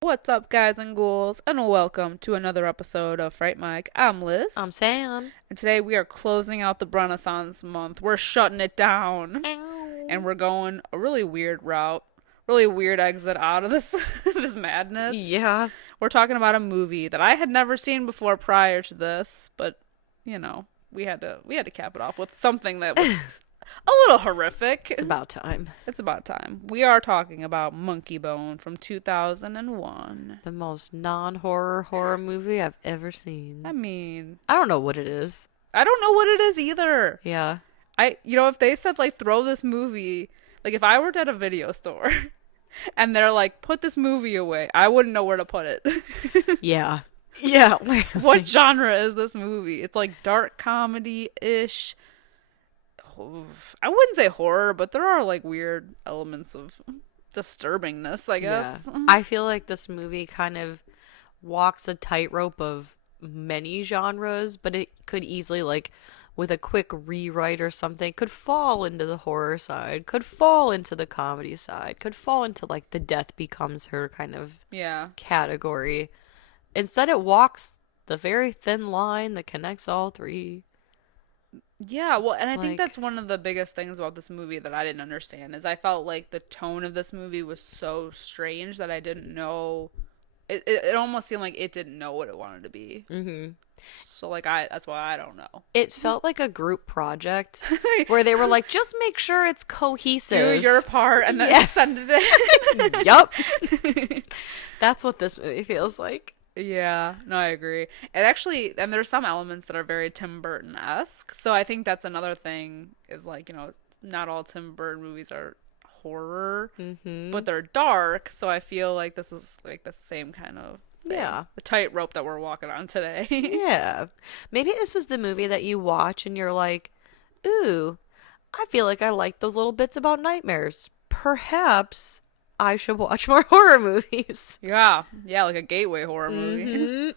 What's up, guys and ghouls, and welcome to another episode of Fright Mic. I'm Liz. I'm Sam. And today we are closing out the Brenaissance month. We're shutting it down. Ow. And we're going a really weird route. Really weird exit out of this this madness. Yeah. We're talking about a movie that I had never seen before prior to this, but, you know, we had to cap it off with something that was a little horrific. It's about time. It's about time. We are talking about Monkeybone from 2001. The most non-horror horror movie I've ever seen. I mean, I don't know what it is. I don't know what it is either. Yeah. If they said, like, throw this movie, like, if I were at a video store and they're like, put this movie away, I wouldn't know where to put it. Yeah. Yeah. What genre is this movie? It's like dark comedy-ish. I wouldn't say horror, but there are, like, weird elements of disturbingness, I guess. Yeah. I feel like this movie kind of walks a tightrope of many genres, but it could easily, like, with a quick rewrite or something, could fall into the horror side, could fall into the comedy side, could fall into, like, the death becomes her kind of category. Instead, it walks the very thin line that connects all three. Yeah, well, and I think that's one of the biggest things about this movie that I didn't understand is I felt like the tone of this movie was so strange that I didn't know. It almost seemed like it didn't know what it wanted to be. Mm-hmm. So, like, that's why I don't know. It felt like a group project where they were like, just make sure it's cohesive. Do your part and then send it in. Yup. That's what this movie feels like. Yeah, no, I agree. And there's some elements that are very Tim Burton-esque. So I think that's another thing is, like, not all Tim Burton movies are horror, but they're dark. So I feel like this is, like, the same kind of thing. Yeah. The tightrope that we're walking on today. Yeah. Maybe this is the movie that you watch and you're like, ooh, I feel like I like those little bits about nightmares. Perhaps I should watch more horror movies. Yeah, like a gateway horror movie.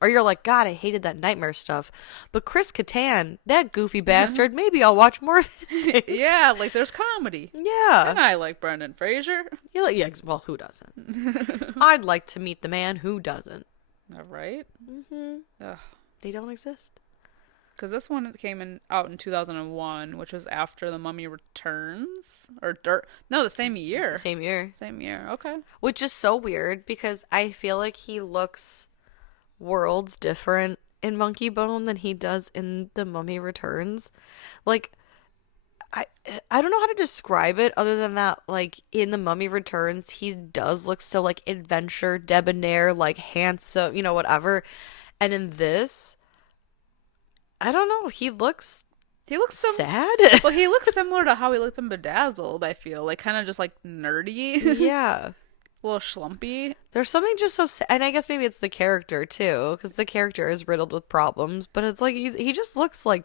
Or you're like, God, I hated that nightmare stuff. But Chris Kattan, that goofy bastard, maybe I'll watch more of his things. Yeah, like there's comedy. Yeah. And I like Brendan Fraser. Yeah, well, who doesn't? I'd like to meet the man who doesn't. All right. Ugh. They don't exist. Because this one came out in 2001, which was after The Mummy Returns. No, the same year. Same year. Same year, okay. Which is so weird because I feel like he looks worlds different in Monkeybone than he does in The Mummy Returns. Like, I don't know how to describe it other than that, like, in The Mummy Returns, he does look so, like, adventure, debonair, like, handsome, whatever. And in this, I don't know. He looks sad. Well, he looks similar to how he looked in Bedazzled, I feel. Like, kind of just, like, nerdy. Yeah. A little schlumpy. There's something just so sad. And I guess maybe it's the character, too. Because the character is riddled with problems. But it's like, he just looks, like,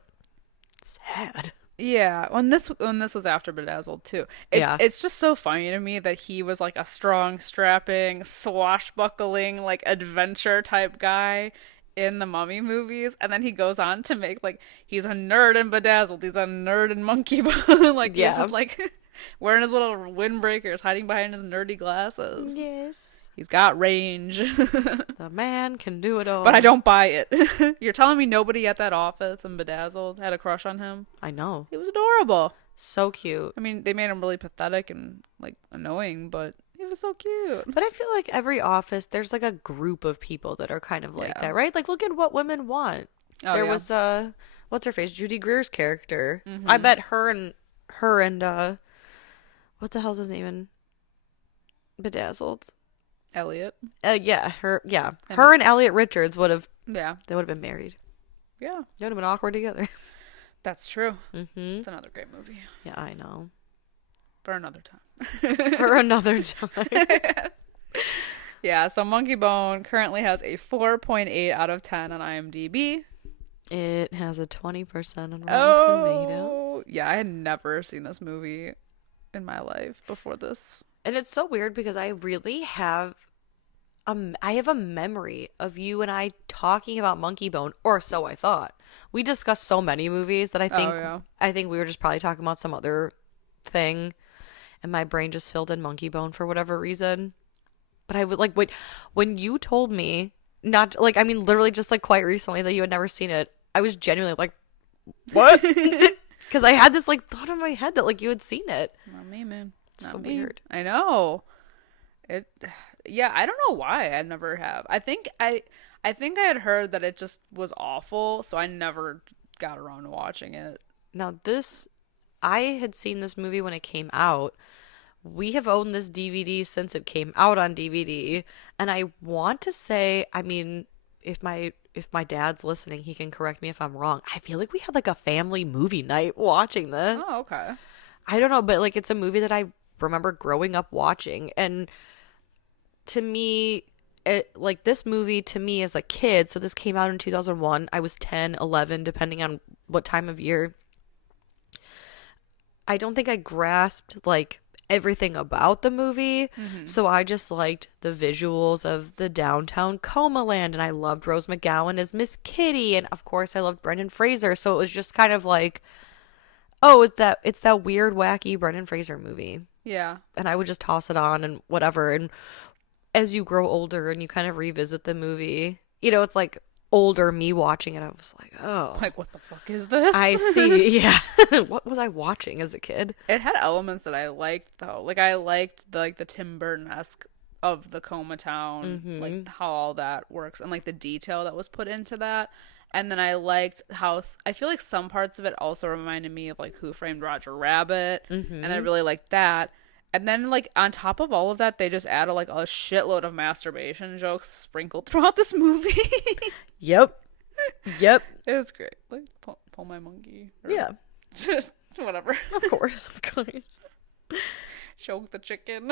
sad. Yeah. When this was after Bedazzled, too. It's just so funny to me that he was, like, a strong, strapping, swashbuckling, like, adventure-type guy in the Mummy movies, and then he goes on to make, like, he's a nerd in Bedazzled, he's a nerd in Monkeybone. Like, he's just, like, wearing his little windbreakers, hiding behind his nerdy glasses. Yes. He's got range. The man can do it all. But I don't buy it. You're telling me nobody at that office in Bedazzled had a crush on him? I know. He was adorable. So cute. I mean, they made him really pathetic and, like, annoying, but he was so cute. But I feel like every office, there's, like, a group of people that are kind of like that, right? Like, look at What Women Want. There was, what's her face? Judy Greer's character. I bet her and, what the hell's his name in Bedazzled? Elliot. Her and Elliot Richards would have, they would have been married. Yeah. They would have been awkward together. That's true. It's another great movie. Yeah, I know. For another time. For another time. Yeah, so Monkeybone currently has a 4.8 out of 10 on IMDb. It has a 20% on Rotten Tomatoes. Oh, yeah, I had never seen this movie in my life before this. And it's so weird because I really have I have a memory of you and I talking about Monkeybone, or so I thought. We discussed so many movies that I think we were just probably talking about some other thing, and my brain just filled in Monkeybone for whatever reason. But I would like when you told me not like I mean literally just like quite recently that you had never seen it. I was genuinely like, what? Because I had this like thought in my head that like you had seen it. Not me, man. Not so me. weird. I know. It. Yeah, I don't know why I never have. I think I had heard that it just was awful, so I never got around to watching it. Now I had seen this movie when it came out. We have owned this DVD since it came out on DVD, and I want to say, I mean, if my dad's listening, he can correct me if I'm wrong. I feel like we had like a family movie night watching this. Oh, okay. I don't know, but like it's a movie that I remember growing up watching, and to me, like this movie to me as a kid, so this came out in 2001. I was 10, 11, depending on what time of year. I don't think I grasped like everything about the movie. So I just liked the visuals of the downtown coma land, and I loved Rose McGowan as Miss Kitty, and of course I loved Brendan Fraser. So it was just kind of like, oh, it's that weird, wacky Brendan Fraser movie. Yeah. And I would just toss it on and whatever. And as you grow older and you kind of revisit the movie, you know, it's like older me watching it. I was like, oh. Like, what the fuck is this? I see. Yeah. What was I watching as a kid? It had elements that I liked, though. Like, I liked the Tim Burton-esque of the Coma Town, like how all that works and like the detail that was put into that. And then I liked how I feel like some parts of it also reminded me of like Who Framed Roger Rabbit, and I really liked that. And then like on top of all of that, they just added like a shitload of masturbation jokes sprinkled throughout this movie. Yep. It was great. Like pull my monkey. Yeah. Just whatever. Of course. Choke the chicken.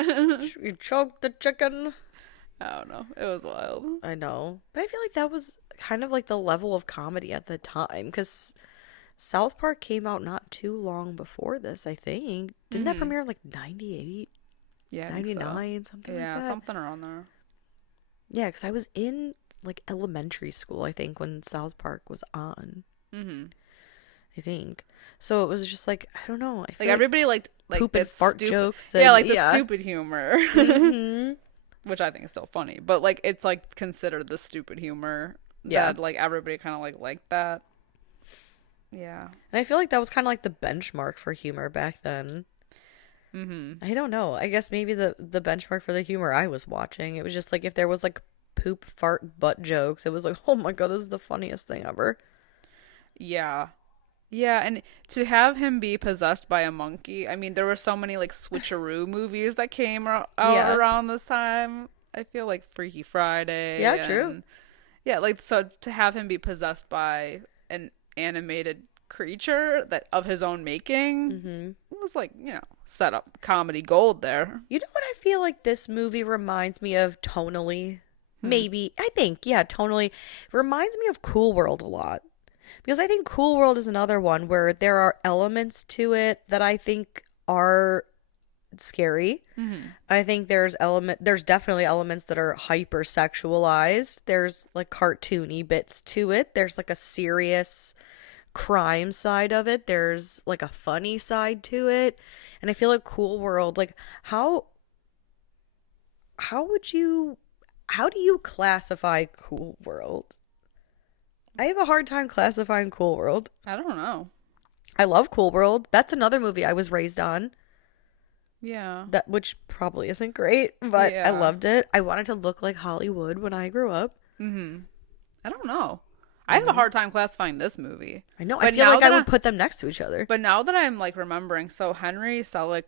You choked the chicken. I don't know. It was wild. I know. But I feel like that was kind of like the level of comedy at the time, because South Park came out not too long before this, I think. Didn't that premiere in like 98? Yeah, 99, something like that? Yeah, something around there. Yeah, because I was in like elementary school, I think, when South Park was on. I think. So it was just like, I don't know. I feel like everybody liked like poop and fart jokes. And, like the stupid humor. Which I think is still funny. But like it's like considered the stupid humor. Yeah. That, like everybody kind of like liked that. Yeah. And I feel like that was kind of like the benchmark for humor back then. I don't know. I guess maybe the benchmark for the humor I was watching, it was just like if there was like poop, fart, butt jokes, it was like, oh my god, this is the funniest thing ever. Yeah. Yeah, and to have him be possessed by a monkey, I mean, there were so many like switcheroo movies that came out around this time. I feel like Freaky Friday. Yeah, true. Yeah, like so to have him be possessed by an animated creature that of his own making was like, you know, set up comedy gold there. You know what I feel like this movie reminds me of tonally? Maybe. I think, yeah, tonally. It reminds me of Cool World a lot. Because I think Cool World is another one where there are elements to it that I think are scary. I think there's definitely elements that are hyper sexualized. There's like cartoony bits to it. There's like a serious crime side of it. There's like a funny side to it. And I feel like Cool World, like how do you classify Cool World? I have a hard time classifying Cool World. I don't know. I love Cool World. That's another movie I was raised on. Yeah. Which probably isn't great, but I loved it. I wanted to look like Hollywood when I grew up. I don't know. I have a hard time classifying this movie. I know. I feel like I would put them next to each other. But now that I'm like remembering, so Henry Selick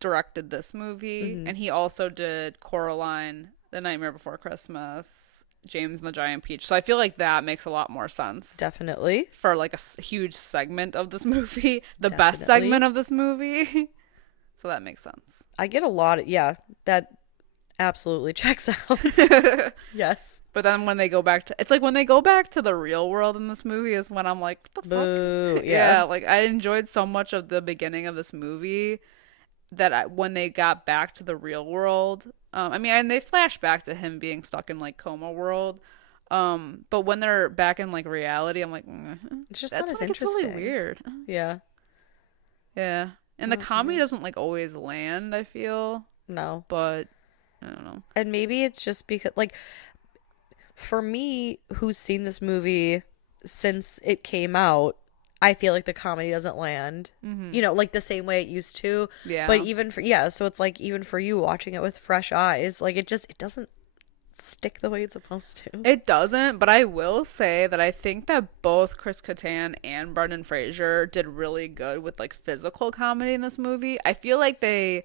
directed this movie, and he also did Coraline, The Nightmare Before Christmas, James and the Giant Peach. So I feel like that makes a lot more sense. Definitely. For like a huge segment of this movie. The best segment of this movie. So that makes sense. I get a lot of, that absolutely checks out. Yes. But then when they go back to, it's like when they go back to the real world in this movie is when I'm like, what the Boo. fuck? Yeah. Like I enjoyed so much of the beginning of this movie that when they got back to the real world, I mean, and they flash back to him being stuck in like coma world. But when they're back in like reality, I'm like, it's just that's not as like, interesting. It's really weird. Yeah. Yeah. And the comedy doesn't like always land, I feel. No. But I don't know. And maybe it's just because, like, for me, who's seen this movie since it came out, I feel like the comedy doesn't land, you know, like the same way it used to. Yeah. But even for, so it's like, even for you watching it with fresh eyes, like, it doesn't stick the way it's supposed to. It doesn't, but I will say that I think that both Chris Kattan and Brendan Fraser did really good with, like, physical comedy in this movie. I feel like they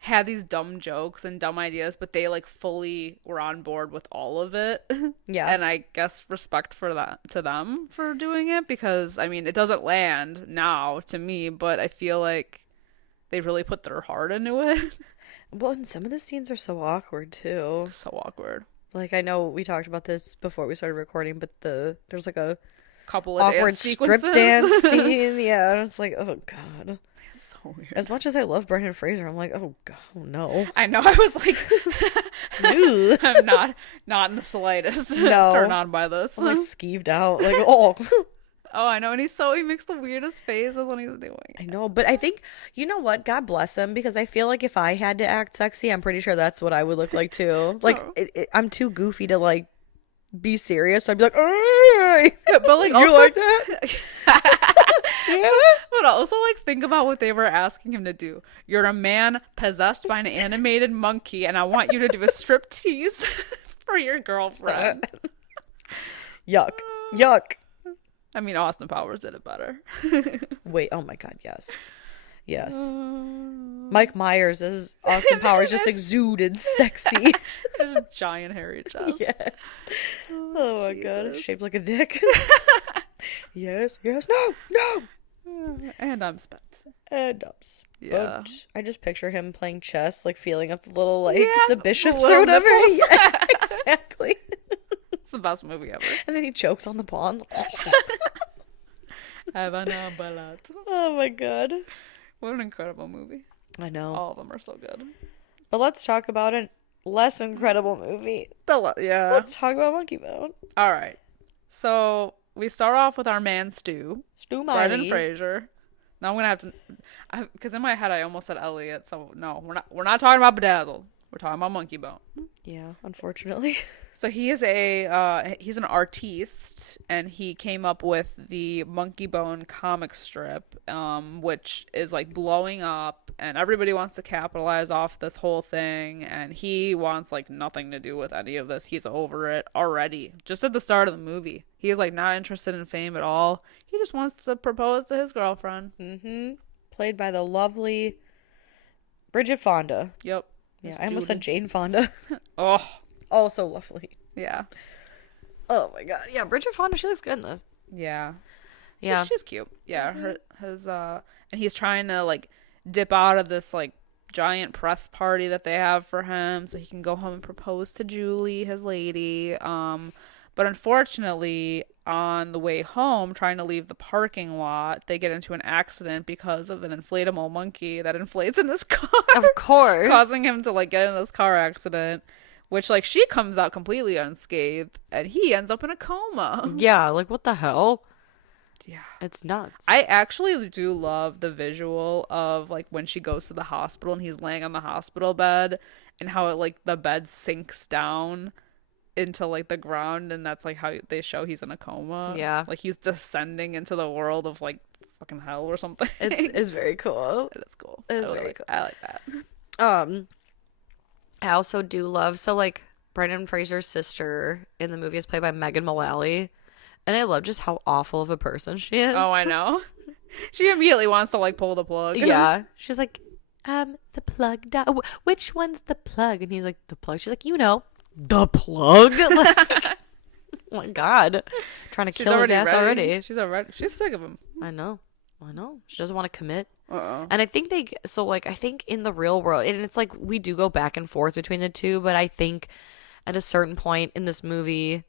had these dumb jokes and dumb ideas, but they like fully were on board with all of it. Yeah. And I guess respect for that to them for doing it, because I mean it doesn't land now to me, but I feel like they really put their heart into it. Well, and some of the scenes are so awkward too. So awkward. Like, I know we talked about this before we started recording, but there's like a couple of awkward strip dance scene. Yeah, and it's like, oh god. Weird. As much as I love Brendan Fraser, I'm like, oh god, no. I know. I was like, I'm not in the slightest turned on by this. I'm like skeeved out. Like, oh. Oh, I know. And he makes the weirdest faces when he's doing it. I know, but I think, you know what? God bless him, because I feel like if I had to act sexy, I'm pretty sure that's what I would look like too. Like, I'm too goofy to like be serious. I'd be like, but like, you also, like that? Yeah. But also, like, think about what they were asking him to do. You're a man possessed by an animated monkey, and I want you to do a strip tease for your girlfriend. Yuck. Yuck. I mean, Austin Powers did it better. Wait, oh my god, yes. Yes. Mike Myers as Austin Powers just exuded sexy. His giant hairy chest. Yeah. Oh my god. Shaped like a dick. Yes, no. And I'm spent. And I'm spent. Yeah. I just picture him playing chess, like feeling up the little, like, the bishops little or whatever. nipples. Yeah, exactly. It's the best movie ever. And then he chokes on the pawn. Oh my god. What an incredible movie. I know. All of them are so good. But let's talk about a less incredible movie. Yeah. Let's talk about Monkeybone. All right. So we start off with our man Stu Brendan Fraser. Now I'm gonna have to, because in my head I almost said Elliot. So no, we're not talking about Bedazzled. We're talking about Monkeybone. Yeah, unfortunately. So he is he's an artiste, and he came up with the Monkeybone comic strip, which is like blowing up, and everybody wants to capitalize off this whole thing, and he wants like nothing to do with any of this. He's over it already. Just at the start of the movie, he is like not interested in fame at all. He just wants to propose to his girlfriend. Mm-hmm. Played by the lovely Bridget Fonda. Yep. Yeah, I almost said Jane Fonda. Oh. Also lovely. Yeah. Oh my god. Yeah, Bridget Fonda, she looks good in this. Yeah. Yeah. She's cute. Yeah. Mm-hmm. And he's trying to like dip out of this like giant press party that they have for him so he can go home and propose to Julie, his lady. But unfortunately, on the way home, trying to leave the parking lot, they get into an accident because of an inflatable monkey that inflates in his car. Of course. Causing him to like get in this car accident. Which, like, she comes out completely unscathed, and he ends up in a coma. Yeah, like, what the hell? Yeah. It's nuts. I actually do love the visual of, like, when she goes to the hospital and he's laying on the hospital bed, and how, it, like, the bed sinks down into, like, the ground, and that's, like, how they show he's in a coma. Yeah. Like, he's descending into the world of, like, fucking hell or something. It's very cool. It is cool. It is very cool. I like that. I also do love, so like Brendan Fraser's sister in the movie is played by Megan Mullally, and I love just how awful of a person she is. Oh, I know. She immediately wants to like pull the plug. Yeah, she's like, the plug. Oh, which one's the plug? And he's like, the plug. She's like, the plug. Like, oh my god, trying to kill his ass already. She's sick of him. I know. She doesn't want to commit. And I think I think in the real world, and it's like we do go back and forth between the two, but I think at a certain point in this movie,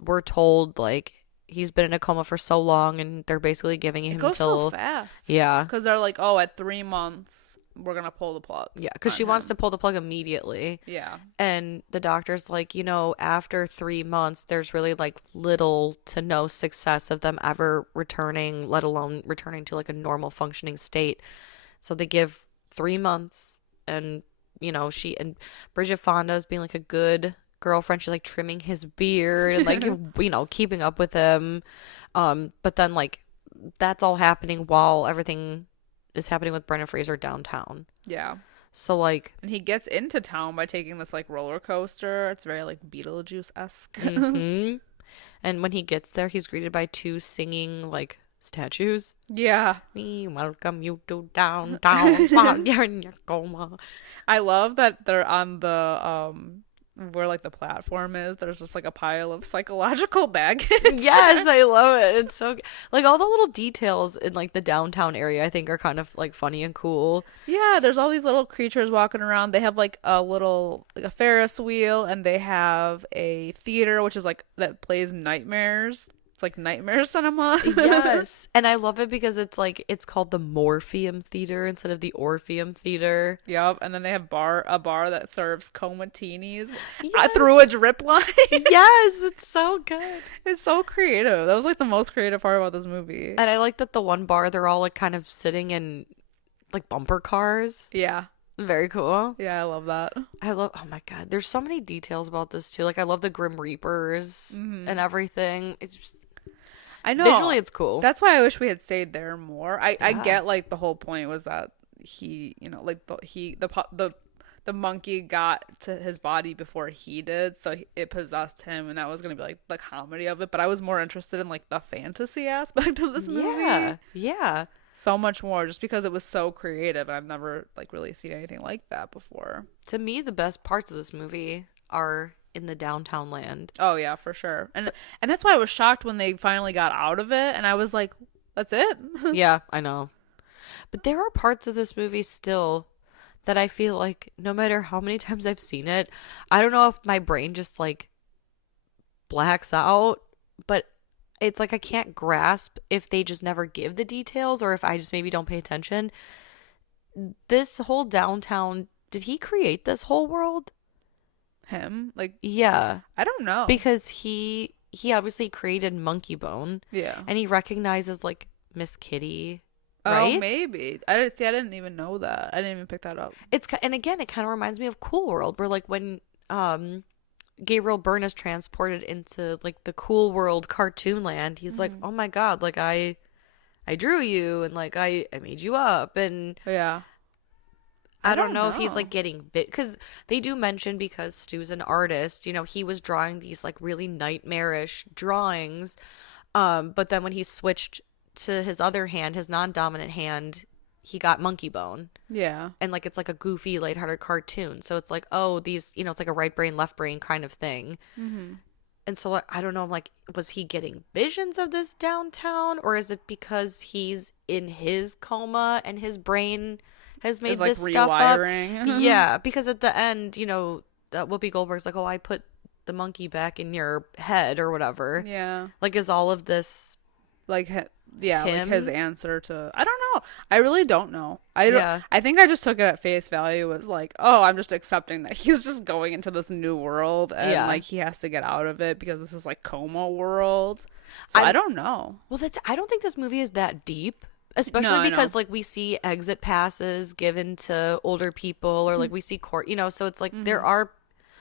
we're told like he's been in a coma for so long, and they're basically giving him it goes so fast. Yeah, because they're like, oh, at 3 months we're gonna pull the plug. Yeah, because she wants to pull the plug immediately. Yeah. And the doctor's like, after 3 months, there's really like little to no success of them ever returning, let alone returning to like a normal functioning state. So they give 3 months, and she and Bridget Fonda's being like a good girlfriend. She's like trimming his beard and like keeping up with him. But then like that's all happening while everything is happening with Brendan Fraser downtown. Yeah. So like, and he gets into town by taking this like roller coaster. It's very like Beetlejuice-esque. Mm-hmm. And when he gets there, he's greeted by 2 singing like statues. Yeah. We welcome you to downtown while you're in your coma. I love that they're on the where like the platform is. There's just like a pile of psychological baggage. Yes, I love it. It's so like all the little details in like the downtown area I think are kind of like funny and cool. Yeah, there's all these little creatures walking around. They have like a little like a Ferris wheel, and they have a theater which is like that plays nightmares. It's like nightmare cinema. Yes. And I love it because it's like it's called the Morpheum Theater instead of the Orpheum Theater. Yep. And then they have a bar that serves comatini's through a drip line. Yes, it's so good. It's so creative. That was like the most creative part about this movie. And I like that the one bar they're all like kind of sitting in like bumper cars. Yeah. Very cool. Yeah, I love that. Oh my God. There's so many details about this too. Like I love the Grim Reapers and everything. It's just, I know. Visually, it's cool. That's why I wish we had stayed there more. I get like the whole point was that he, like the monkey got to his body before he did, so it possessed him, and that was gonna be like the comedy of it. But I was more interested in like the fantasy aspect of this movie. Yeah. So much more, just because it was so creative, and I've never like really seen anything like that before. To me, the best parts of this movie are in the downtown land. Oh yeah, for sure. And that's why I was shocked when they finally got out of it, and I was like, that's it? Yeah, I know. But there are parts of this movie still that I feel like no matter how many times I've seen it, I don't know if my brain just like blacks out, but it's like I can't grasp if they just never give the details or if I just maybe don't pay attention. This whole downtown, did he create this whole world? Him? Like, yeah. I don't know. Because he obviously created Monkeybone. Yeah. And he recognizes like Miss Kitty, right? Oh, maybe. I didn't even know that. I didn't even pick that up. And again, it kind of reminds me of Cool World, where like when Gabriel Byrne is transported into like the Cool World cartoon land, he's like, "Oh my God, like I drew you and like I made you up." And yeah. I don't know if he's like getting bit, because they do mention, because Stu's an artist, he was drawing these like really nightmarish drawings. But then when he switched to his other hand, his non-dominant hand, he got Monkeybone. Yeah. And like it's like a goofy, lighthearted cartoon. So it's like, oh, these, it's like a right brain, left brain kind of thing. Mm-hmm. And so I don't know, I'm like, was he getting visions of this downtown, or is it because he's in his coma and his brain has made this stuff up? Yeah, because at the end, Whoopi Goldberg's like, oh, I put the monkey back in your head or whatever. Yeah. Like, is all of this like him? Like his answer to, I don't know. I really don't know. I think I just took it at face value. It was like, oh, I'm just accepting that he's just going into this new world, and like he has to get out of it because this is like coma world. So I don't know. Well, I don't think this movie is that deep. Especially because like we see exit passes given to older people, or like we see court, so it's like there are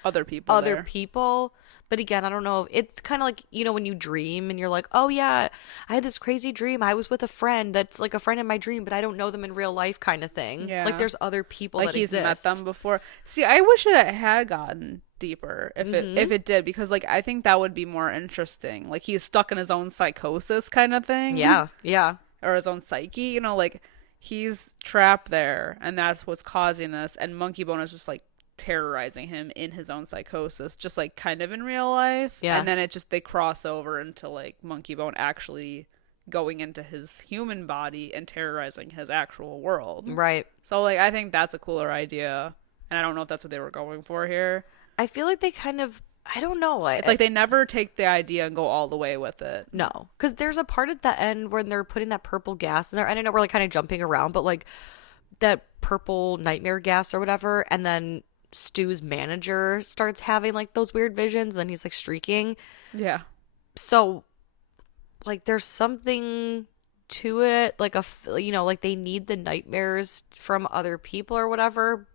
other people. But again, I don't know. It's kind of like, when you dream and you're like, oh yeah, I had this crazy dream. I was with a friend that's like a friend in my dream, but I don't know them in real life kind of thing. Yeah. Like there's other people like that he's exist. met them before. See, I wish it had gotten deeper if it did, because like I think that would be more interesting. Like he's stuck in his own psychosis kind of thing. Yeah. Yeah. Or his own psyche, like he's trapped there, and that's what's causing this, and Monkeybone is just like terrorizing him in his own psychosis, just like kind of in real life. And then they cross over into like Monkeybone actually going into his human body and terrorizing his actual world. Right. So, like, I think that's a cooler idea. And I don't know if that's what they were going for here. I feel like they kind of, I don't know. It's like they never take the idea and go all the way with it. No. Because there's a part at the end when they're putting that purple gas in there. I don't know, we're like kind of jumping around, but like that purple nightmare gas or whatever. And then Stu's manager starts having like those weird visions. And then he's like streaking. Yeah. So like there's something to it. Like like they need the nightmares from other people or whatever.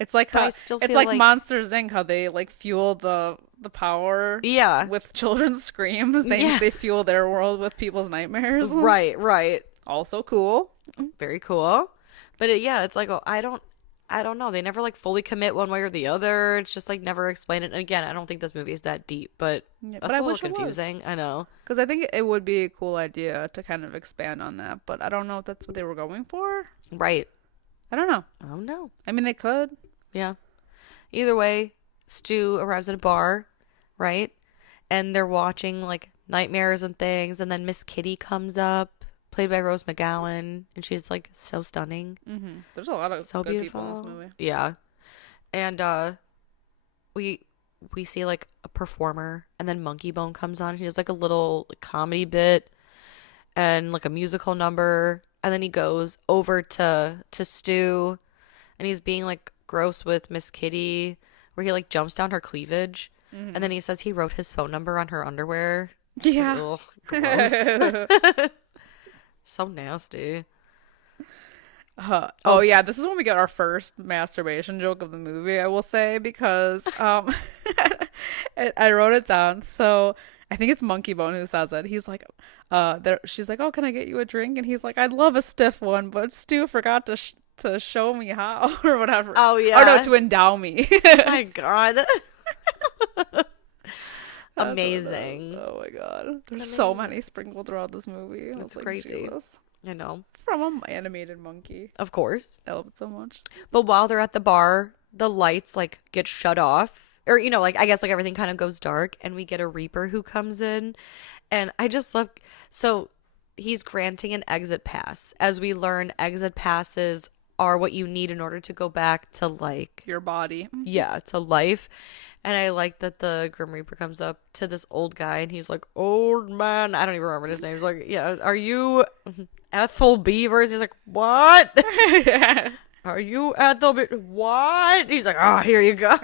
It's like how it's like Monsters Inc. How they like fuel the power, with children's screams. They fuel their world with people's nightmares. Right. Also cool, very cool. But it's like I don't know. They never like fully commit one way or the other. It's just like never explain it. And again, I don't think this movie is that deep, but that's a little confusing. I know, because I think it would be a cool idea to kind of expand on that, but I don't know if that's what they were going for. Right. I don't know. I don't know. I mean, they could. Yeah. Either way, Stu arrives at a bar, right? And they're watching like nightmares and things. And then Miss Kitty comes up, played by Rose McGowan. And she's like so stunning. Mm-hmm. There's a lot of good beautiful people in this movie. Yeah. And we see like a performer. And then Monkeybone comes on. He does like a little comedy bit and like a musical number. And then he goes over to Stu, and he's being like gross with Miss Kitty, where he like jumps down her cleavage, and then he says he wrote his phone number on her underwear. Yeah, gross. So nasty. Oh yeah, this is when we get our first masturbation joke of the movie, I will say, because I wrote it down. So I think it's Monkeybone who says it. He's like, she's like, "Oh, can I get you a drink?" And he's like, "I'd love a stiff one, but Stu forgot to show me how," or whatever. Oh yeah. Or no, to endow me. Oh my god. Amazing. Oh my god. There's so many sprinkled throughout this movie. It's like, crazy. Jesus. I know. From an animated monkey. Of course. I love it so much. But while they're at the bar, the lights like get shut off. Or, like, I guess like everything kind of goes dark, and we get a Reaper who comes in. And I just love, so he's granting an exit pass. As we learn, exit passes are what you need in order to go back to like your body. Yeah, to life. And I like that the Grim Reaper comes up to this old guy, and he's like, "Old man," I don't even remember his name. He's like, "Yeah, are you Ethel Beavers?" He's like, "What?" "Are you Ethel what?" He's like, "Oh, here you go."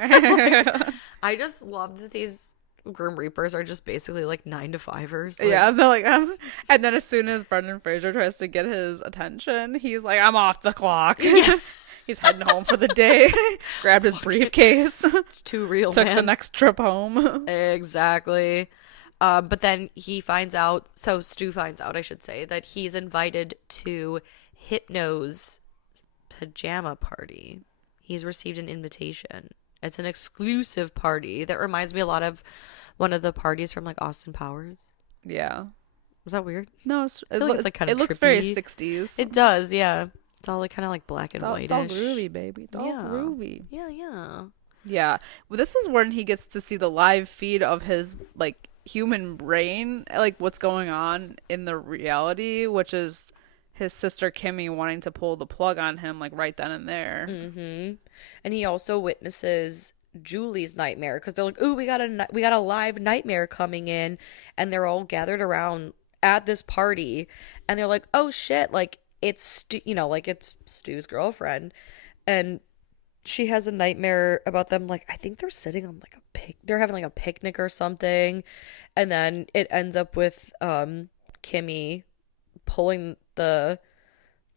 I just love that these Grim Reapers are just basically like 9-to-5ers. Like, yeah, they're like, and then as soon as Brendan Fraser tries to get his attention, he's like, "I'm off the clock." Yeah. He's heading home for the day. Grabbed his briefcase. It's too real, Took the next trip home. Exactly. But then he finds out, so Stu finds out, I should say, that he's invited to Hypno's pajama party. He's received an invitation. It's an exclusive party that reminds me a lot of one of the parties from like Austin Powers. Yeah. Was that weird? No, it's like kind of it looks very 60s. It does, yeah. It's all like kind of like black and whitish. It's all groovy, baby. It's all groovy. Yeah. Yeah. Well, this is when he gets to see the live feed of his like human brain, like what's going on in the reality, which is his sister Kimmy wanting to pull the plug on him like right then and there. Mm-hmm. And he also witnesses Julie's nightmare, because they're like, "Ooh, we got a live nightmare coming in," and they're all gathered around at this party, and they're like, "Oh shit!" Like it's it's Stu's girlfriend, and she has a nightmare about them. Like I think they're sitting on like they're having like a picnic or something, and then it ends up with Kimmy pulling the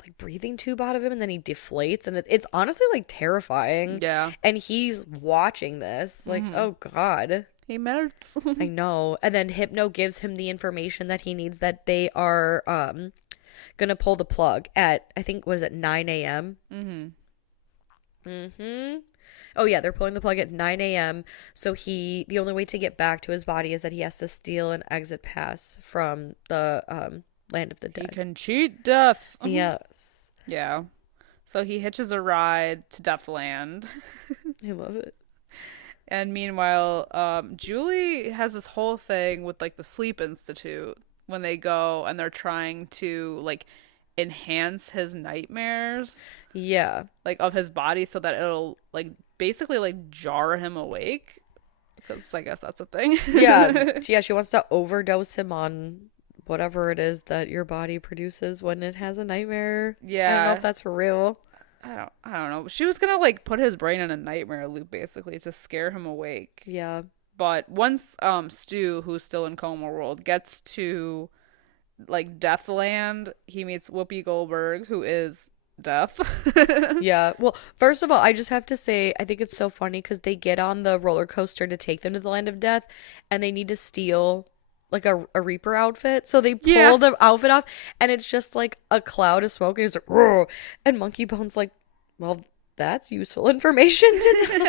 like breathing tube out of him, and then he deflates, and it's honestly like terrifying. Yeah. And he's watching this like, oh god, he melts. I know. And then Hypno gives him the information that he needs, that they are gonna pull the plug at, I think, what is it, 9 a.m. Oh yeah, they're pulling the plug at 9 a.m. So the only way to get back to his body is that he has to steal an exit pass from the Land of the Dead. He can cheat death. Yes. Yeah. So he hitches a ride to Deathland. I love it. And meanwhile, Julie has this whole thing with like the Sleep Institute, when they go and they're trying to like enhance his nightmares, Yeah. like of his body, so that it'll like basically like jar him awake. Because I guess that's a thing. Yeah. She wants to overdose him on whatever it is that your body produces when it has a nightmare. Yeah. I don't know if that's for real. I don't know. She was gonna like put his brain in a nightmare loop basically to scare him awake. Yeah. But once Stu, who's still in coma world, gets to like Deathland, he meets Whoopi Goldberg, who is death. Yeah. Well, first of all, I just have to say, I think it's so funny because they get on the roller coaster to take them to the land of death, and they need to steal like a Reaper outfit. So they pull the outfit off, and it's just like a cloud of smoke, and it's like, "Roar." And Monkeybone's like, well, that's useful information to know.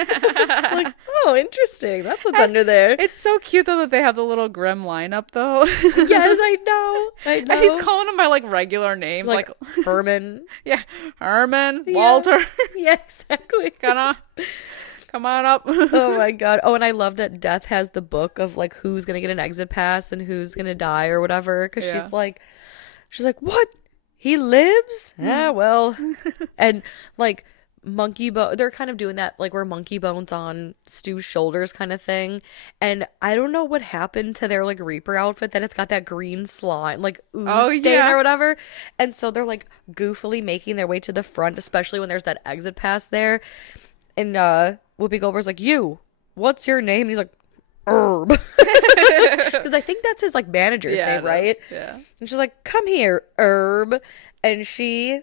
Like, oh, interesting. That's what's under there. It's so cute though that they have the little grim lineup though. Yes, I know. And he's calling them by like regular names, like Herman. Yeah, Herman, Walter. Yeah, exactly. Come on up. Oh my god. Oh, and I love that Death has the book of like who's gonna get an exit pass and who's gonna die or whatever. Because she's like, what? He lives? Yeah, well. And like Monkeybone, they're kind of doing that like where Monkeybone's on Stu's shoulders kind of thing. And I don't know what happened to their like Reaper outfit that it's got that green slime like ooze stain or whatever. And so they're like goofily making their way to the front, especially when there's that exit pass there. And Whoopi Goldberg's like, you, what's your name? And he's like, Herb. Because I think that's his like manager's name, right? Yeah. And she's like, come here, Herb. And she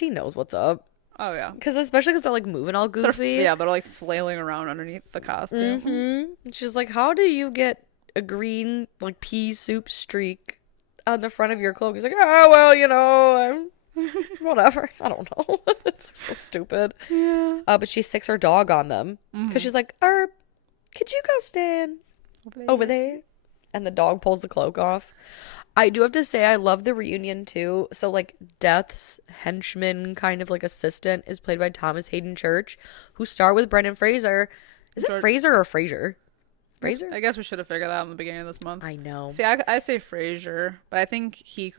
knows what's up. Oh yeah. Especially because they're like moving all goofy. They're like flailing around underneath the costume. Mm-hmm. She's like, how do you get a green like pea soup streak on the front of your cloak? He's like, oh well, you know, whatever. I don't know. It's so stupid. Yeah. But she sicks her dog on them because she's like, Herb, could you go stand over there? And the dog pulls the cloak off. I do have to say I love the reunion too. So like Death's henchman kind of like assistant is played by Thomas Hayden Church, who starred with Brendan Fraser. Is it Fraser or Frasier? Fraser? I guess we should have figured that out in the beginning of this month. I know. See, I say Frasier, but I think he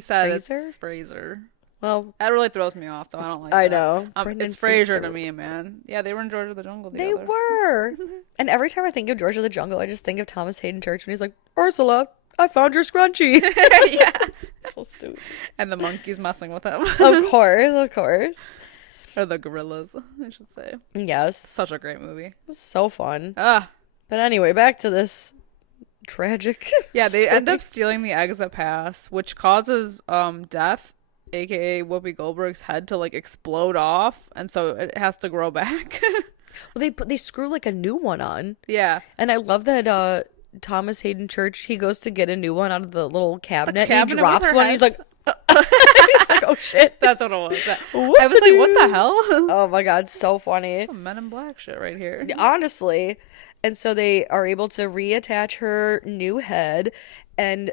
said Fraser? It's Fraser. Well, that really throws me off though. I don't like I that. know. It's Frasier to me, man. Yeah, they were in George of the Jungle together. They were. And every time I think of George of the Jungle, I just think of Thomas Hayden Church when he's like, Ursula, I found your scrunchie. Yeah. So stupid. And the monkeys messing with him. Of course. Or the gorillas, I should say. Yes. Such a great movie. So fun. But anyway, back to this tragic Yeah, they story. end up stealing the exit pass, which causes Death, aka Whoopi Goldberg's head to like explode off, and so it has to grow back. Well, they screw like a new one on. Yeah. And I love that Thomas Hayden Church, he goes to get a new one out of the little cabinet and he drops one and he's like he's like, oh shit. That's what it was. I was like, what the hell? Oh my god, so funny. Some Men in Black shit right here. Honestly. And so they are able to reattach her new head, and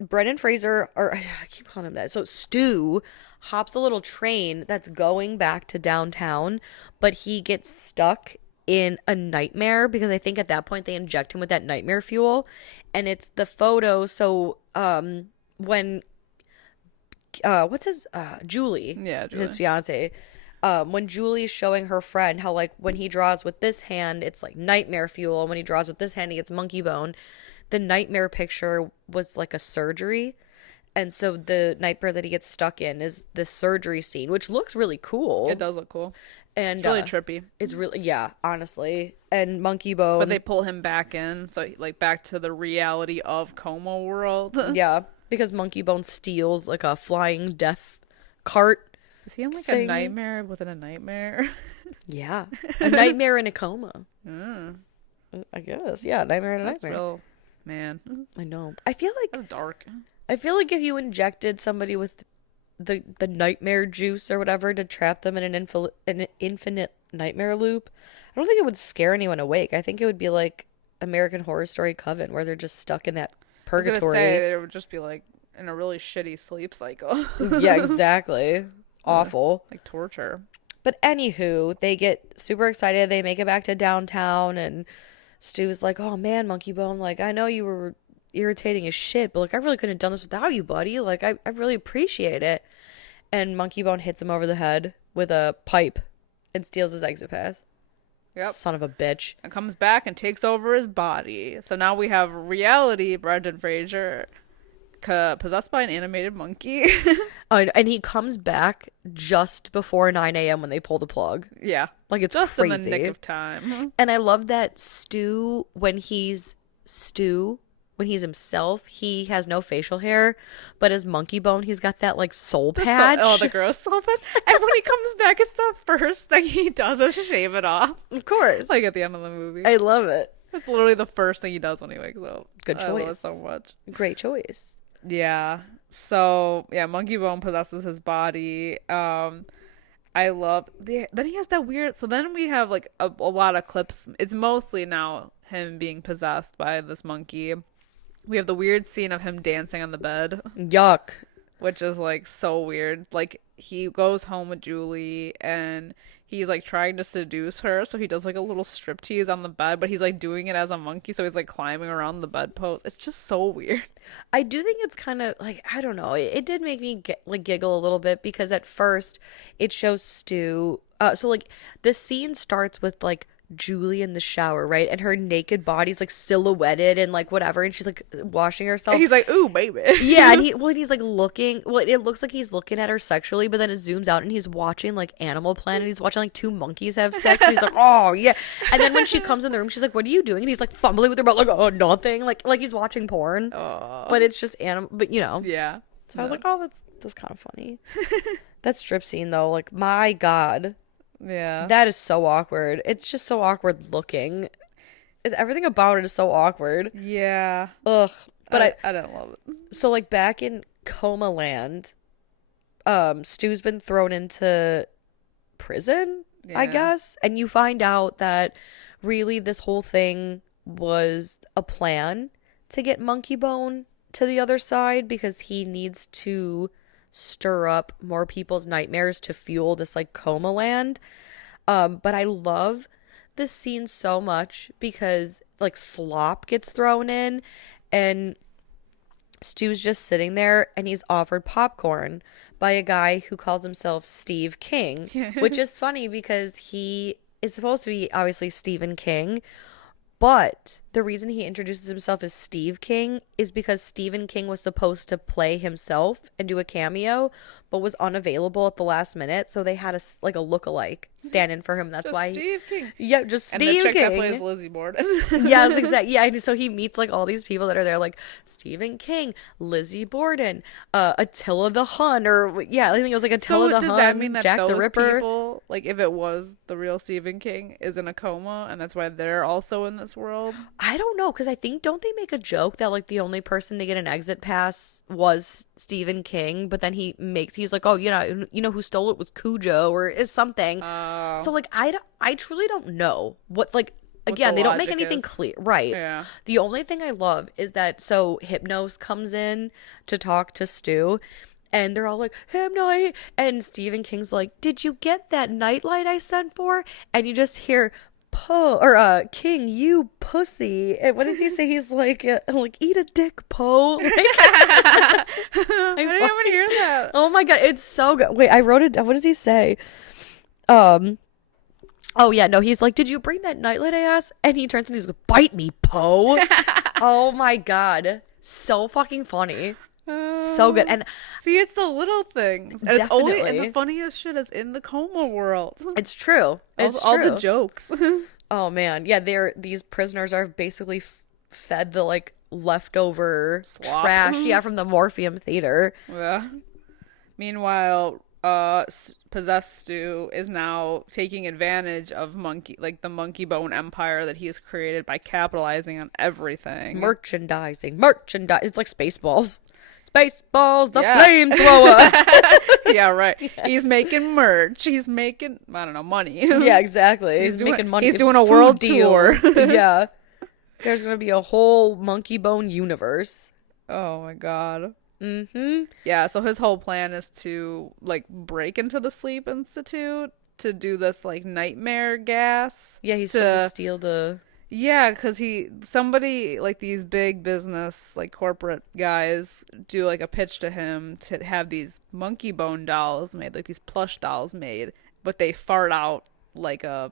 Brendan Fraser, or I keep calling him that. So Stu hops a little train that's going back to downtown, but he gets stuck in a nightmare because I think at that point they inject him with that nightmare fuel, and it's the photo. So when what's his Julie, his fiance, when Julie's showing her friend how like when he draws with this hand it's like nightmare fuel, and when he draws with this hand he gets monkey bone, the nightmare picture was like a surgery. And so the nightmare that he gets stuck in is this surgery scene, which looks really cool. It does look cool. And it's really trippy. It's really, yeah, honestly. And Monkeybone. But they pull him back in, so like back to the reality of coma world. Yeah, because Monkeybone steals like a flying death cart. Is he in like a nightmare within a nightmare? Yeah. A nightmare in a coma. I guess. Yeah, nightmare in a nightmare. Real, man. I know. I feel like that's dark. I feel like if you injected somebody with the nightmare juice or whatever to trap them in an infinite nightmare loop, I don't think it would scare anyone awake. I think it would be like American Horror Story Coven, where they're just stuck in that purgatory. I was gonna say, it would just be like in a really shitty sleep cycle. Yeah, exactly. Awful. Like torture. But anywho, they get super excited. They make it back to downtown, and Stu's like, oh man, Monkeybone, like, I know you were irritating as shit, but like, I really couldn't have done this without you, buddy. Like, I really appreciate it. And Monkeybone hits him over the head with a pipe and steals his exit pass. Yep. Son of a bitch. And comes back and takes over his body. So now we have reality Brendan Fraser possessed by an animated monkey. And he comes back just before 9 a.m. when they pull the plug. Yeah. Like, it's just crazy. In the nick of time. And I love that Stu, when he's himself, he has no facial hair, but as Monkeybone, he's got that like soul patch. The gross soul patch. And when he comes back, it's the first thing he does is shave it off. Of course. Like at the end of the movie. I love it. It's literally the first thing he does when he wakes up. Good choice. I love it so much. Great choice. Yeah. So, yeah, Monkeybone possesses his body. I love then he has that weird, so then we have like a lot of clips. It's mostly now him being possessed by this monkey. We have the weird scene of him dancing on the bed. Yuck. Which is like so weird. Like he goes home with Julie and he's like trying to seduce her, so he does like a little striptease on the bed, but he's like doing it as a monkey, so he's like climbing around the bedpost. It's just so weird. I do think it's kind of like, I don't know, it did make me giggle a little bit, because at first it shows Stu, so like the scene starts with like Julie in the shower, right? And her naked body's like silhouetted and like whatever, and she's like washing herself. And he's like, ooh, baby. Yeah, and he's like looking, it looks like he's looking at her sexually, but then it zooms out and he's watching like Animal Planet. He's watching like two monkeys have sex, and he's like, oh yeah. And then when she comes in the room, she's like, what are you doing? And he's like fumbling with her butt, like, oh, nothing, like he's watching porn. But it's just animal, but you know. Yeah. So I was like, oh, that's kind of funny. That strip scene though, like, my God. Yeah. That is so awkward. It's just so awkward looking. Everything about it is so awkward. Yeah. Ugh. But I don't love it. So like back in Coma Land, Stu's been thrown into prison, I guess. And you find out that really this whole thing was a plan to get Monkeybone to the other side, because he needs to stir up more people's nightmares to fuel this like coma land. But I love this scene so much because like slop gets thrown in and Stu's just sitting there and he's offered popcorn by a guy who calls himself Steve King, which is funny because he is supposed to be obviously Stephen King. But the reason he introduces himself as Steve King is because Stephen King was supposed to play himself and do a cameo, but was unavailable at the last minute. So they had a lookalike stand in for him. That's just why Steve King. Yeah, just Steve King. And the chick that plays Lizzie Borden. Yes, exactly. Yeah, so he meets like all these people that are there, like Stephen King, Lizzie Borden, Attila the Hun, or yeah, I think it was like Attila the Hun. So does that mean that Jack those the Ripper. People, like if it was the real Stephen King, is in a coma, and that's why they're also in this world? I don't know, because I think, don't they make a joke that like the only person to get an exit pass was Stephen King, but then he's like, oh, you know who stole it was Cujo or is something. So like I truly don't know what, like, again, they don't make anything clear, right? Yeah. The only thing I love is that Hypnos comes in to talk to Stu, and they're all like, Hypno, and Stephen King's like, did you get that nightlight I sent for? And you just hear King, you pussy. And what does he say? He's like eat a dick, Poe. Like, I didn't even hear that. Oh my God, it's so good. Wait, I wrote it down. What does he say? Oh yeah, no, he's like, did you bring that nightlight I asked? And he turns and he's like, bite me, Poe. Oh my God, so fucking funny. So good. And see, it's the little things, and it's only, and the funniest shit is in the coma world. It's true. All the jokes. Oh man, yeah, these prisoners are basically fed the like leftover slop. Trash, from the Morpheum Theater. Yeah. Meanwhile, possessed Stu is now taking advantage of the Monkeybone empire that he has created by capitalizing on everything. Merchandising. It's like Spaceballs. Spaceballs, the flamethrower. Yeah, right. He's making merch. He's making, I don't know, money. Yeah, exactly. He's making money. He's doing a world tour. Yeah. There's going to be a whole Monkeybone universe. Oh my God. Mm-hmm. Yeah, so his whole plan is to like break into the Sleep Institute to do this like nightmare gas. Yeah, he's supposed to steal the Yeah, because somebody like these big business, like corporate guys, do like a pitch to him to have these monkey bone dolls made, like these plush dolls made, but they fart out like a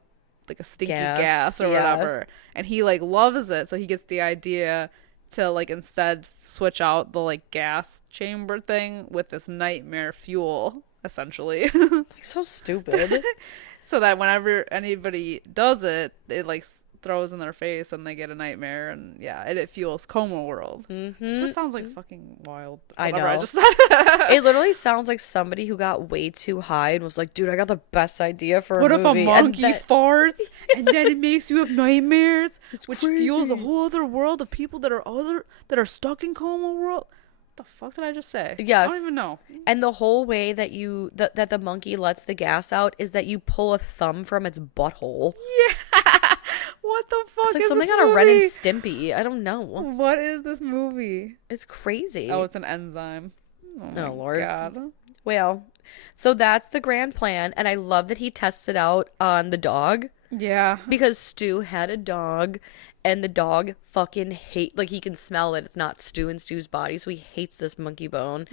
like a stinky Gas. gas or Yeah. whatever, and he like loves it, so he gets the idea to like instead switch out the like gas chamber thing with this nightmare fuel, essentially. Like so stupid. So that whenever anybody does it, it like throws in their face and they get a nightmare, and yeah, it fuels coma world. It just sounds like fucking wild. I Whatever I know. just said. It literally sounds like somebody who got way too high and was like, dude, I got the best idea for a What if a movie. monkey farts and then it makes you have nightmares, which crazy. fuels a whole other world of people that are stuck in coma world? What the fuck did I just say? Yes. I don't even know. And the whole way that that the monkey lets the gas out is that you pull a thumb from its butthole. Yeah. What the fuck It's like is something this out of Ren and movie? Stimpy. I don't know. What is this movie? It's crazy. Oh, it's an enzyme. Oh my Lord. God. Well, so that's the grand plan, and I love that he tests it out on the dog Yeah. because Stu had a dog, and the dog fucking like he can smell it. It's not Stu in Stu's body, so he hates this monkey bone.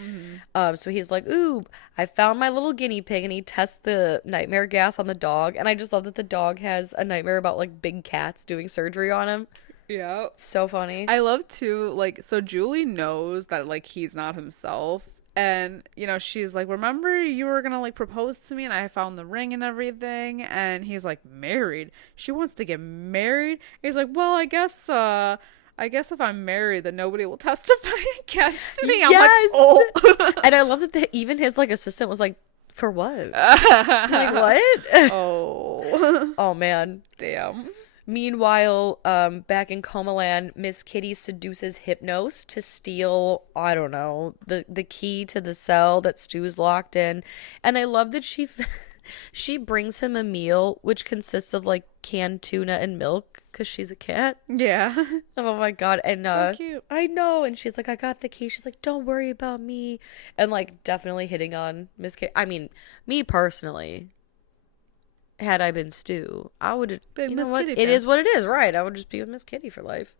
So he's like, "Ooh, I found my little guinea pig," and he tests the nightmare gas on the dog, and I just love that the dog has a nightmare about like big cats doing surgery on him. Yeah. So funny. I love too, like, so Julie knows that, like, he's not himself. And, you know, she's like, remember you were gonna, like, propose to me and I found the ring and everything? And he's like, married? She wants to get married? He's like, well, I guess if I'm married, then nobody will testify against me. I'm like, Yes. oh. And I love that even his like assistant was like, "For what?" Like what? Oh. Oh man. Damn. Meanwhile, back in Coma Land, Miss Kitty seduces Hypnos to steal, I don't know, the key to the cell that Stu's locked in. And I love that she brings him a meal which consists of like canned tuna and milk because she's a cat. Yeah. Oh my God. And So cute. I know. And she's like, I got the key. She's like, don't worry about me. And like definitely hitting on Miss Kitty. I mean, me personally, had I been Stu, I would, Big you know Miss what? Kitty It fan. is what it is, right? I would just be with Miss Kitty for life.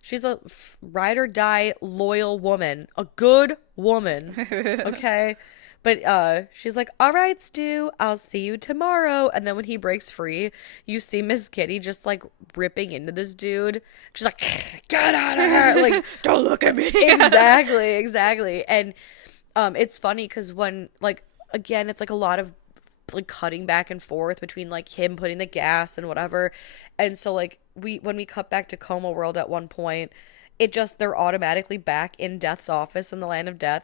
She's a ride or die loyal woman, a good woman. Okay. But she's like, all right, Stu, I'll see you tomorrow. And then when he breaks free, you see Miss Kitty just like ripping into this dude. She's like, get out of here. Like, Don't look at me. exactly. And it's funny because when like again, it's like a lot of like cutting back and forth between like him putting the gas and whatever. And so like when we cut back to Coma World at one point, they're automatically back in Death's office in the land of death.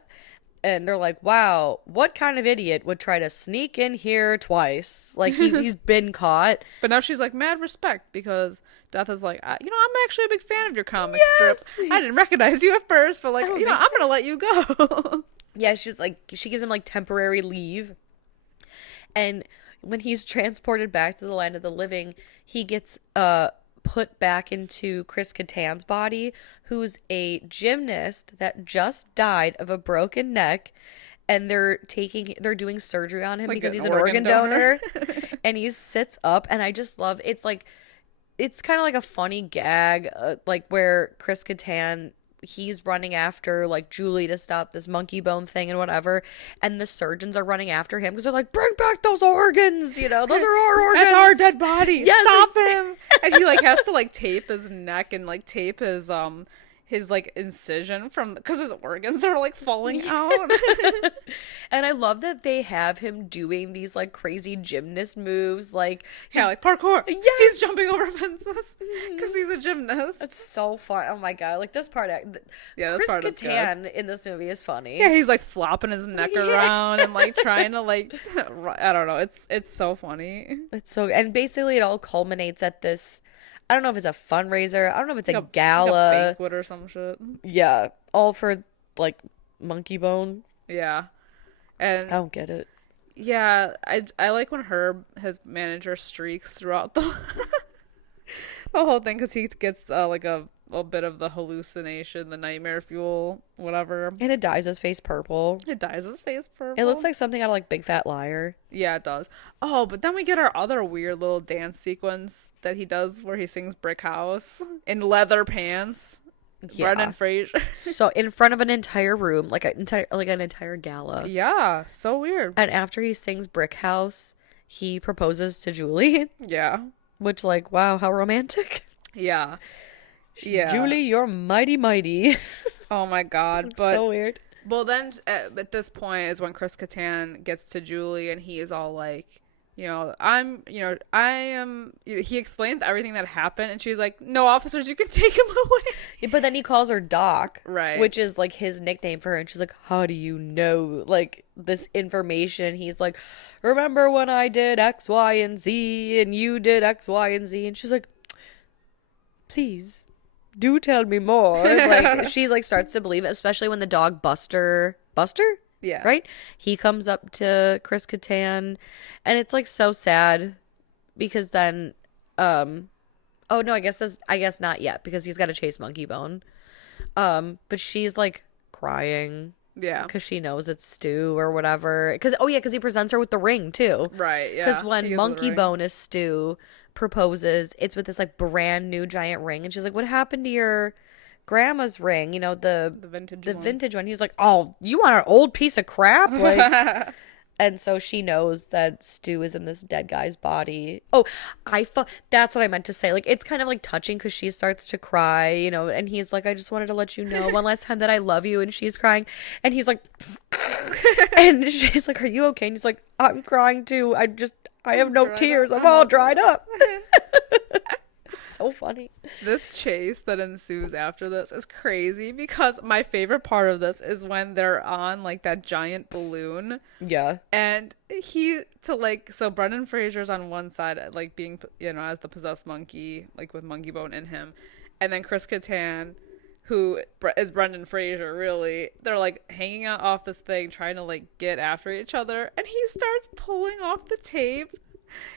And they're like, wow, what kind of idiot would try to sneak in here twice? Like he's been caught. But now she's like, mad respect, because Death is like, you know, I'm actually a big fan of your comic strip. I didn't recognize you at first, but like, you know, I'm gonna let you go. Yeah, she's like, she gives him like temporary leave. And when he's transported back to the land of the living, he gets put back into Chris Kattan's body, who's a gymnast that just died of a broken neck, and they're doing surgery on him Like because an he's an organ organ donor. donor. And he sits up, and I just love it's kind of like a funny gag, like where Chris Kattan, he's running after like Julie to stop this monkey bone thing and whatever, and the surgeons are running after him because they're like, bring back those organs, you know, those are our organs, That's our dead body. Yes, Stop him. And he like has to like tape his neck and like tape his like incision from because his organs are like falling out. And I love that they have him doing these like crazy gymnast moves, like Yeah, like parkour. Yes! He's jumping over fences because he's a gymnast. it's so fun. Oh my God, like this part, Yeah, this Chris part is good. Kattan in this movie is funny. Yeah, he's like flopping his neck around and like trying to like I don't know. It's so funny. It's so, and basically it all culminates at this. I don't know if it's a fundraiser. I don't know if it's a gala, like a banquet or some shit. Yeah, all for like monkey bone. Yeah, I and don't get it. yeah, I like when Herb, his manager, streaks throughout the The whole thing, because he gets like a bit of the hallucination, the nightmare fuel, whatever. And it dyes his face purple. It dyes his face purple. It looks like something out of like Big Fat Liar. Yeah, it does. Oh, but then we get our other weird little dance sequence that he does where he sings Brick House in leather pants. Yeah. Brendan Fraser. So in front of an entire room, like an entire gala. Yeah, so weird. And after he sings Brick House, he proposes to Julie. Yeah. Which, like, wow, how romantic. Yeah. Yeah. Julie, you're mighty, mighty. Oh my God. But so weird. Well, then at this point is when Chris Kattan gets to Julie and he is all like, I am, he explains everything that happened and she's like, no, officers, you can take him away. But then he calls her Doc. Right. Which is like his nickname for her. And she's like, how do you know, like, this information? He's like, remember when I did X, Y, and Z and you did X, Y, and Z? And she's like, please, do tell me more. Like, she like starts to believe it, especially when the dog Buster? Yeah. Right? He comes up to Chris Kattan and it's like so sad because then oh no, I guess not yet because he's got to chase Monkeybone. But she's like crying. Yeah. Because she knows it's Stu or whatever. Because he presents her with the ring too. Right, yeah. Because when Monkeybone is Stu proposes, it's with this like brand new giant ring. And she's like, what happened to your grandma's ring? You know, the vintage one. He's like, oh, you want an old piece of crap? Like, and so she knows that Stu is in this dead guy's body. Oh, that's what I meant to say. Like, it's kind of like touching because she starts to cry, you know, and he's like, I just wanted to let you know one last time that I love you. And she's crying. And he's like, and she's like, are you okay? And he's like, I'm crying too. I have no tears. I'm all dried up. So funny. This chase that ensues after this is crazy because my favorite part of this is when they're on like that giant balloon. Yeah. And so Brendan Fraser's on one side, like being, as the possessed monkey, like with Monkeybone in him. And then Chris Kattan, who is Brendan Fraser, really, they're like hanging out off this thing, trying to like get after each other. And he starts pulling off the tape.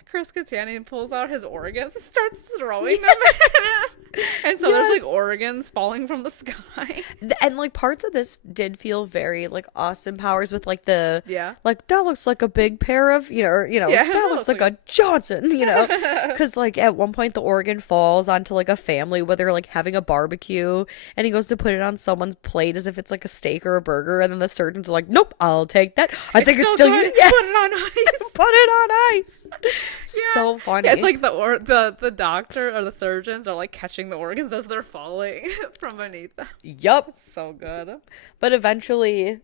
Chris Kattan pulls out his organs and starts throwing them at him. And so there's like organs falling from the sky. And like parts of this did feel very like Austin Powers with like the like that looks like a big pair of that looks like a Johnson, because like at one point the organ falls onto like a family where they're like having a barbecue and he goes to put it on someone's plate as if it's like a steak or a burger, and then the surgeons are like, nope, I'll take that. I think it's still good. Yeah. Put it on ice. Put it on ice. So funny. Yeah, it's like the doctor or the surgeons are like catching the organs as they're falling from beneath them. Yup. It's so good. But eventually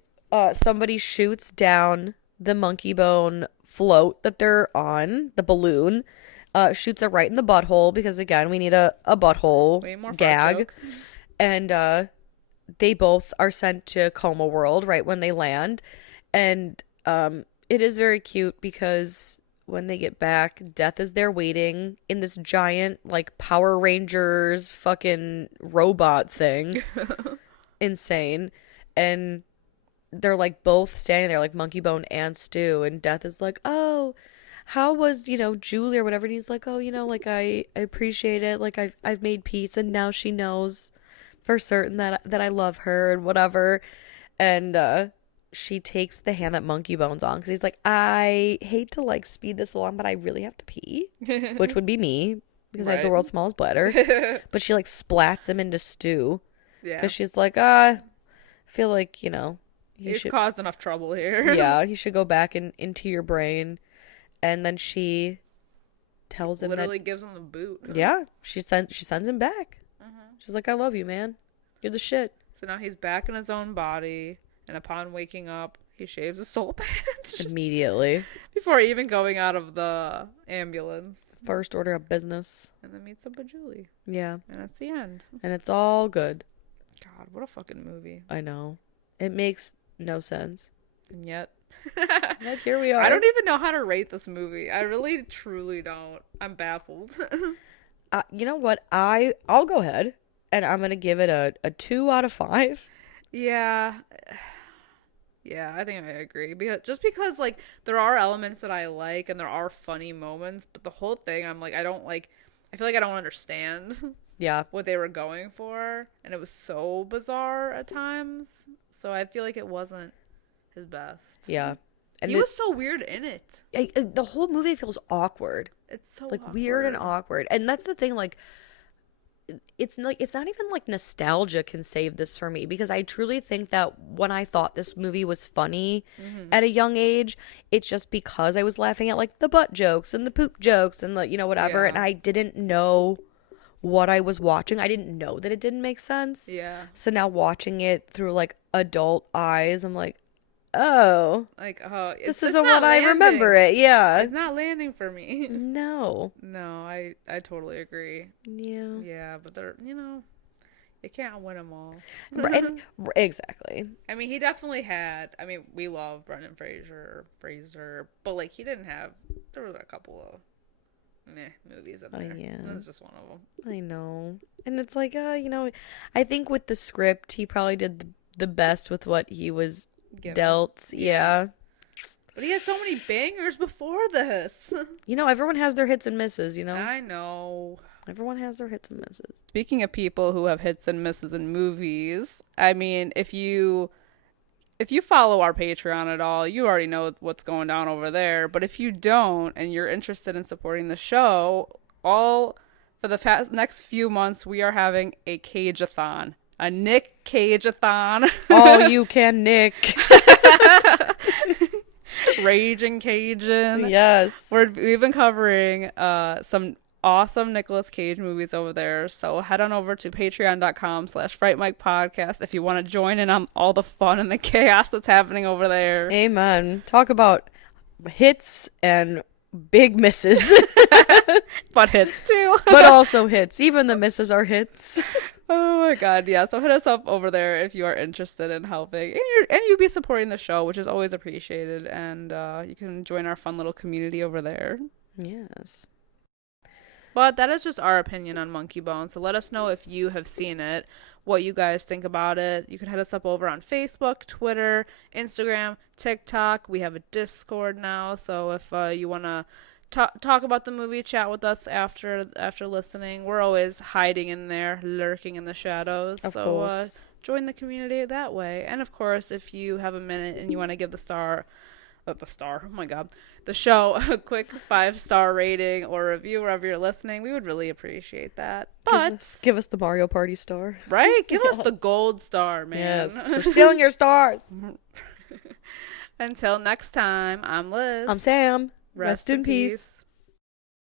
somebody shoots down the Monkeybone float that they're on, the balloon, shoots it right in the butthole because again we need a butthole gag. And they both are sent to Coma World right when they land. And it is very cute because when they get back, Death is there waiting in this giant, like, Power Rangers fucking robot thing. Insane. And they're, like, both standing there, like, Monkeybone and Stu. And Death is like, oh, how was, Julie or whatever. And he's like, oh, like, I appreciate it. Like, I've made peace. And now she knows for certain that I love her and whatever. And, she takes the hand that Monkeybone's on because he's like, I hate to like speed this along, but I really have to pee, which would be me because I have the world's smallest bladder. But she like splats him into Stu because she's like, I feel like he's caused enough trouble here. Yeah, he should go back into your brain. And then she tells him literally gives him the boot. Yeah, she sends him back. She's like, I love you, man. You're the shit. So now he's back in his own body. And upon waking up, he shaves his soul patch. Immediately. Before even going out of the ambulance. First order of business. And then meets up with Julie. Yeah. And that's the end. And it's all good. God, what a fucking movie. I know. It makes no sense. And yet. But here we are. I don't even know how to rate this movie. I really, truly don't. I'm baffled. You know what? I'll go ahead. And I'm going to give it a 2 out of 5. Yeah. Yeah, I think I agree. Because like there are elements that I like and there are funny moments, but the whole thing I'm like I don't like I feel like I don't understand what they were going for, and it was so bizarre at times. So I feel like it wasn't his best. Yeah. And he was so weird in it. The whole movie feels awkward. It's so like awkward. Weird and awkward. And that's the thing, like it's not even like nostalgia can save this for me, because I truly think that when I thought this movie was funny at a young age, it's just because I was laughing at like the butt jokes and the poop jokes and the, you know, whatever, and I didn't know what I was watching. I didn't know that it didn't make sense. Yeah. So now watching it through like adult eyes, I'm like, oh, like, this isn't what I remember it. Yeah, it's not landing for me. No, I totally agree. Yeah, but they're, you know, you can't win them all. Exactly. I mean, he definitely had. I mean, we love Brendan Fraser, but like he didn't have. There was a couple of movies in there. Yeah, that's just one of them. I know, and it's like, you know, I think with the script, he probably did the best with what he was dealt. Yeah. But he had so many bangers before this. You know, everyone has their hits and misses, you know? I know. Everyone has their hits and misses. Speaking of people who have hits and misses in movies, I mean, if you follow our Patreon at all, you already know what's going down over there. But if you don't and you're interested in supporting the show, for the next few months, we are having a Cage-a-thon. A Nick Cage-a-thon. All you can, Nick. Raging Cajun. Yes. We've been covering some awesome Nicolas Cage movies over there. So head on over to patreon.com/Fright Mic Podcast if you want to join in on all the fun and the chaos that's happening over there. Amen. Talk about hits and big misses. But hits too. But also hits. Even the misses are hits. Oh my god, yeah. So hit us up over there if you are interested in helping. And you'd be supporting the show, which is always appreciated. And you can join our fun little community over there. Yes. But that is just our opinion on Monkeybone. So let us know if you have seen it, what you guys think about it. You can hit us up over on Facebook, Twitter, Instagram, TikTok. We have a Discord now. So if you want to talk about the movie, chat with us after listening. We're always hiding in there, lurking in the shadows. Of course. Join the community that way. And of course, if you have a minute and you want to give the show a quick 5-star rating or review wherever you're listening, we would really appreciate that. But give us the Mario Party star. Right? Give us the gold star, man. Yes. We're stealing your stars. Until next time, I'm Liz. I'm Sam. Rest in peace.